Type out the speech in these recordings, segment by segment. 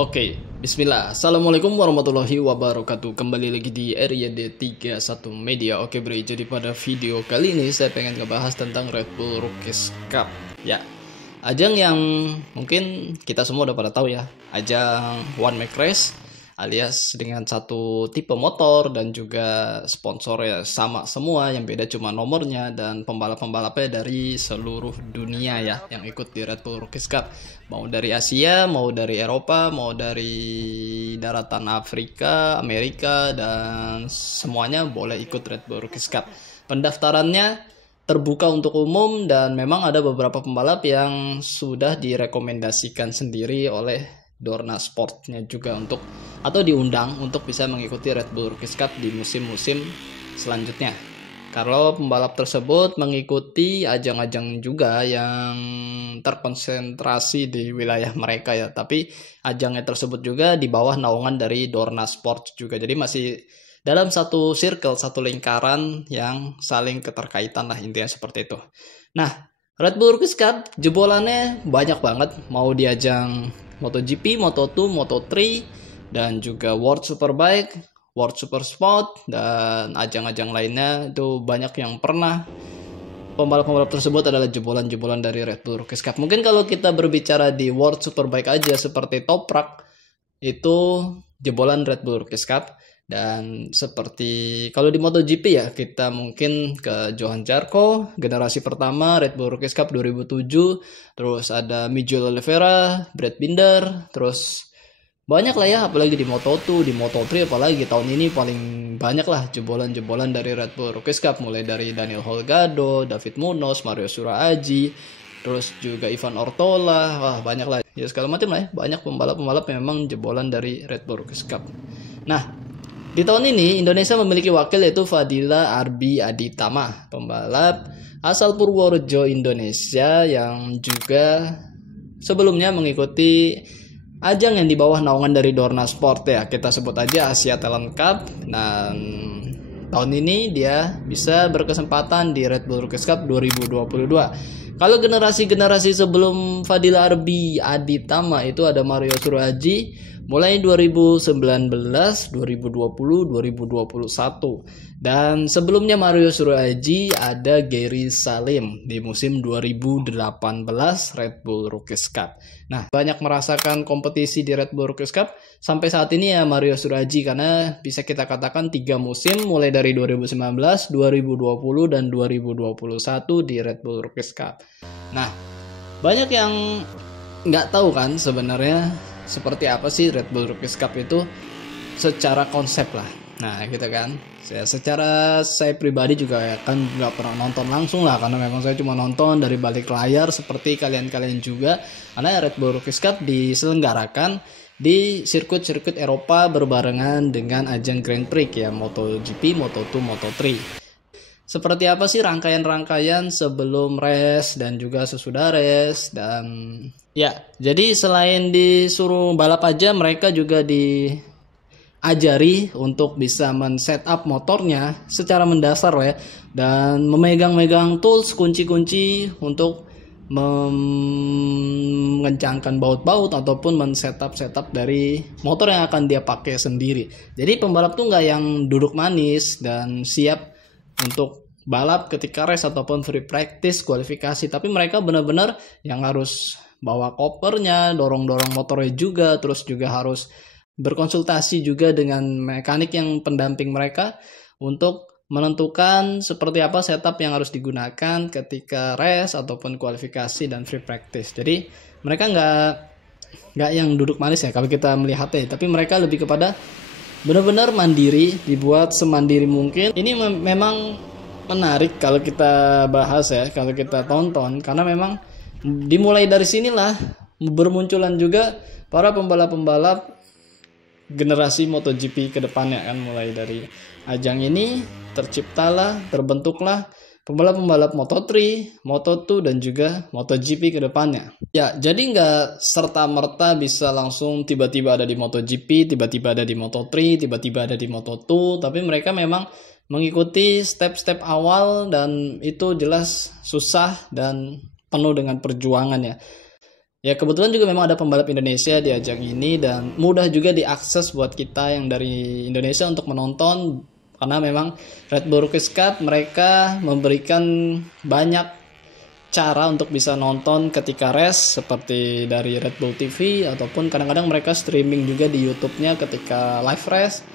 Oke, bismillah. Assalamualaikum warahmatullahi wabarakatuh. Kembali lagi di RYD31 Media. Oke bro, jadi pada video kali ini saya pengen ngebahas tentang Red Bull Rookies Cup. Ya, ajang yang mungkin kita semua udah pada tahu ya. Ajang one make race alias dengan satu tipe motor dan juga sponsornya sama semua, yang beda cuma nomornya, dan pembalap-pembalapnya dari seluruh dunia ya yang ikut di Red Bull Rookies Cup, mau dari Asia, mau dari Eropa, mau dari daratan Afrika, Amerika, dan semuanya boleh ikut Red Bull Rookies Cup. Pendaftarannya terbuka untuk umum dan memang ada beberapa pembalap yang sudah direkomendasikan sendiri oleh Dorna Sportnya juga untuk atau diundang untuk bisa mengikuti Red Bull Rookies Cup di musim-musim selanjutnya. Kalau pembalap tersebut mengikuti ajang-ajang juga yang terkonsentrasi di wilayah mereka ya, tapi ajangnya tersebut juga di bawah naungan dari Dorna Sport juga. Jadi masih dalam satu circle, satu lingkaran yang saling keterkaitan lah, intinya seperti itu. Nah, Red Bull Rookies Cup jebolannya banyak banget, mau di ajang MotoGP, Moto2, Moto3, dan juga World Superbike, World Super Sport, dan ajang-ajang lainnya. Itu banyak yang pernah pembalap-pembalap tersebut adalah jebolan-jebolan dari Red Bull Rookies Cup. Mungkin kalau kita berbicara di World Superbike aja seperti Toprak, itu jebolan Red Bull Rookies Cup. Dan seperti kalau di MotoGP ya, kita mungkin ke Johan Zarco, generasi pertama Red Bull Rookies Cup 2007, terus ada Miguel Oliveira, Brad Binder, terus banyak lah ya, apalagi di Moto2, di Moto3, apalagi tahun ini paling banyak lah jebolan-jebolan dari Red Bull Rookies Cup, mulai dari Daniel Holgado, David Munoz, Mario Suraaji, terus juga Ivan Ortola, wah banyak lah ya, segala macam lah ya, banyak pembalap-pembalap yang memang jebolan dari Red Bull Rookies Cup. Nah, di tahun ini Indonesia memiliki wakil yaitu Fadila Arbi Aditama, pembalap asal Purworejo, Indonesia, yang juga sebelumnya mengikuti ajang yang di bawah naungan dari Dorna Sport ya, kita sebut aja Asia Talent Cup. Dan tahun ini dia bisa berkesempatan di Red Bull Rookies Cup 2022. Kalau generasi-generasi sebelum Fadila Arbi Aditama itu ada Mario Suraaji mulai 2019, 2020, 2021. Dan sebelumnya Mario Suraaji ada Gary Salim di musim 2018 Red Bull Rookies Cup. Nah, banyak merasakan kompetisi di Red Bull Rookies Cup sampai saat ini ya Mario Suraaji, karena bisa kita katakan 3 musim mulai dari 2019, 2020, dan 2021 di Red Bull Rookies Cup. Nah, banyak yang nggak tahu kan sebenarnya seperti apa sih Red Bull Rookies Cup itu secara konsep lah. Nah gitu kan, saya pribadi juga kan nggak pernah nonton langsung lah, karena memang saya cuma nonton dari balik layar seperti kalian-kalian juga. Karena Red Bull Rookies Cup diselenggarakan di sirkuit-sirkuit Eropa berbarengan dengan ajang Grand Prix ya, MotoGP, Moto2, Moto3. Seperti apa sih rangkaian-rangkaian sebelum race dan juga sesudah race. Dan ya, jadi selain disuruh balap aja, mereka juga diajari untuk bisa men-setup motornya secara mendasar ya, dan memegang-megang tools, kunci-kunci untuk mengencangkan baut-baut ataupun men-setup dari motor yang akan dia pakai sendiri. Jadi pembalap tuh nggak yang duduk manis dan siap untuk balap ketika race ataupun free practice, kualifikasi, tapi mereka benar-benar yang harus bawa kopernya, dorong-dorong motornya juga, terus juga harus berkonsultasi juga dengan mekanik yang pendamping mereka untuk menentukan seperti apa setup yang harus digunakan ketika race ataupun kualifikasi dan free practice. Jadi mereka nggak yang duduk manis ya kalau kita melihatnya, tapi mereka lebih kepada benar-benar mandiri, dibuat semandiri mungkin. Ini memang menarik kalau kita bahas ya, kalau kita tonton, karena memang dimulai dari sinilah bermunculan juga para pembalap-pembalap generasi MotoGP ke depannya kan. Mulai dari ajang ini terbentuklah pembalap-pembalap Moto3, Moto2, dan juga MotoGP ke depannya. Ya, jadi nggak serta-merta bisa langsung tiba-tiba ada di MotoGP, tiba-tiba ada di Moto3, tiba-tiba ada di Moto2, tapi mereka memang mengikuti step-step awal, dan itu jelas susah dan penuh dengan perjuangan ya. Ya kebetulan juga memang ada pembalap Indonesia di ajang ini dan mudah juga diakses buat kita yang dari Indonesia untuk menonton, karena memang Red Bull Rookies Cup mereka memberikan banyak cara untuk bisa nonton ketika race, seperti dari Red Bull TV ataupun kadang-kadang mereka streaming juga di YouTube-nya ketika live race,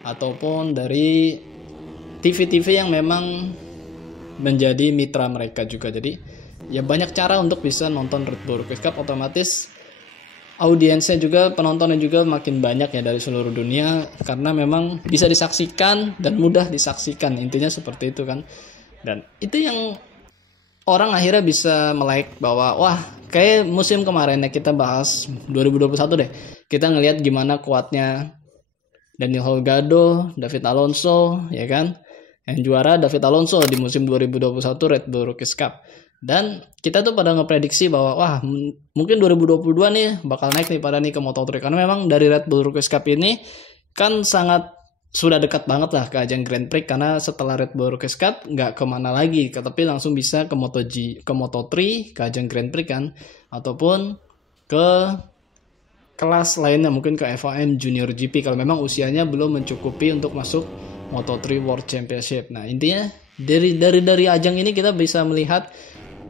ataupun dari TV-TV yang memang menjadi mitra mereka juga. Jadi ya banyak cara untuk bisa nonton Red Bull Rookies Cup, otomatis audiensnya juga, penontonnya juga makin banyak ya dari seluruh dunia, karena memang bisa disaksikan dan mudah disaksikan, intinya seperti itu kan. Dan itu yang orang akhirnya bisa melek bahwa wah, kayak musim kemarin ya, kita bahas 2021 deh, kita ngelihat gimana kuatnya Daniel Holgado, David Alonso, ya kan? Yang juara David Alonso di musim 2021 Red Bull Rookies Cup. Dan kita tuh pada ngeprediksi bahwa wah, mungkin 2022 nih bakal naik nih pada nih ke Moto3, karena memang dari Red Bull Rookies Cup ini kan sangat sudah dekat banget lah ke ajang Grand Prix, karena setelah Red Bull Rookies Cup nggak kemana lagi, tapi langsung bisa ke Moto3, ke ajang Grand Prix kan, ataupun ke kelas lainnya, mungkin ke FIM Junior GP kalau memang usianya belum mencukupi untuk masuk Moto3 World Championship. Nah, intinya dari ajang ini kita bisa melihat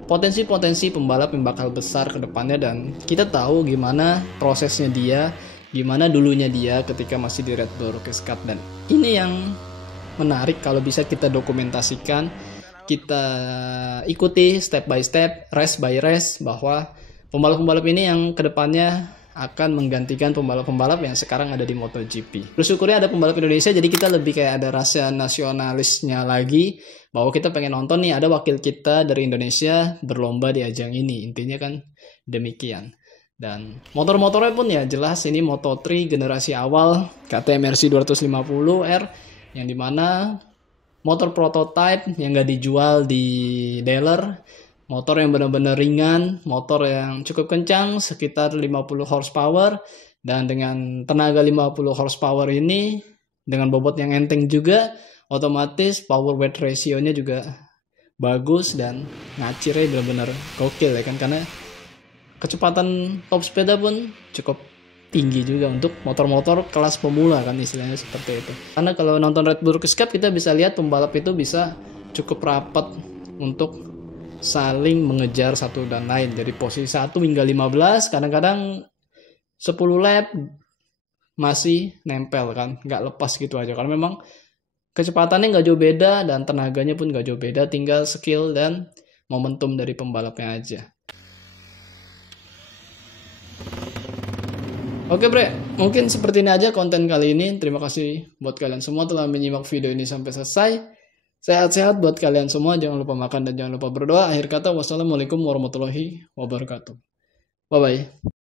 potensi-potensi pembalap yang bakal besar ke depannya, dan kita tahu gimana prosesnya dia, gimana dulunya dia ketika masih di Red Bull Rookies Cup. Dan ini yang menarik kalau bisa kita dokumentasikan, kita ikuti step by step, race by race, bahwa pembalap-pembalap ini yang kedepannya akan menggantikan pembalap-pembalap yang sekarang ada di MotoGP. Bersyukurnya ada pembalap Indonesia, jadi kita lebih kayak ada rasa nasionalisnya lagi, bahwa kita pengen nonton nih ada wakil kita dari Indonesia berlomba di ajang ini. Intinya kan demikian. Dan motor-motornya pun ya jelas ini Moto3 generasi awal KTM RC 250R, yang dimana motor prototype yang gak dijual di dealer, motor yang benar-benar ringan, motor yang cukup kencang sekitar 50 horsepower, dan dengan tenaga 50 horsepower ini dengan bobot yang enteng juga, otomatis power weight ratio-nya juga bagus dan ngacirnya benar-benar gokil ya kan, karena kecepatan top speed pun cukup tinggi juga untuk motor-motor kelas pemula kan, istilahnya seperti itu. Karena kalau nonton Red Bull Rookies Cup kita bisa lihat pembalap itu bisa cukup rapat untuk saling mengejar satu dan lain, dari posisi 1 hingga 15, kadang-kadang 10 lap masih nempel kan, nggak lepas gitu aja, karena memang kecepatannya nggak jauh beda dan tenaganya pun nggak jauh beda, tinggal skill dan momentum dari pembalapnya aja. Oke bre, mungkin seperti ini aja konten kali ini. Terima kasih buat kalian semua telah menyimak video ini sampai selesai. Sehat-sehat buat kalian semua, jangan lupa makan dan jangan lupa berdoa. Akhir kata, wassalamualaikum warahmatullahi wabarakatuh. Bye-bye.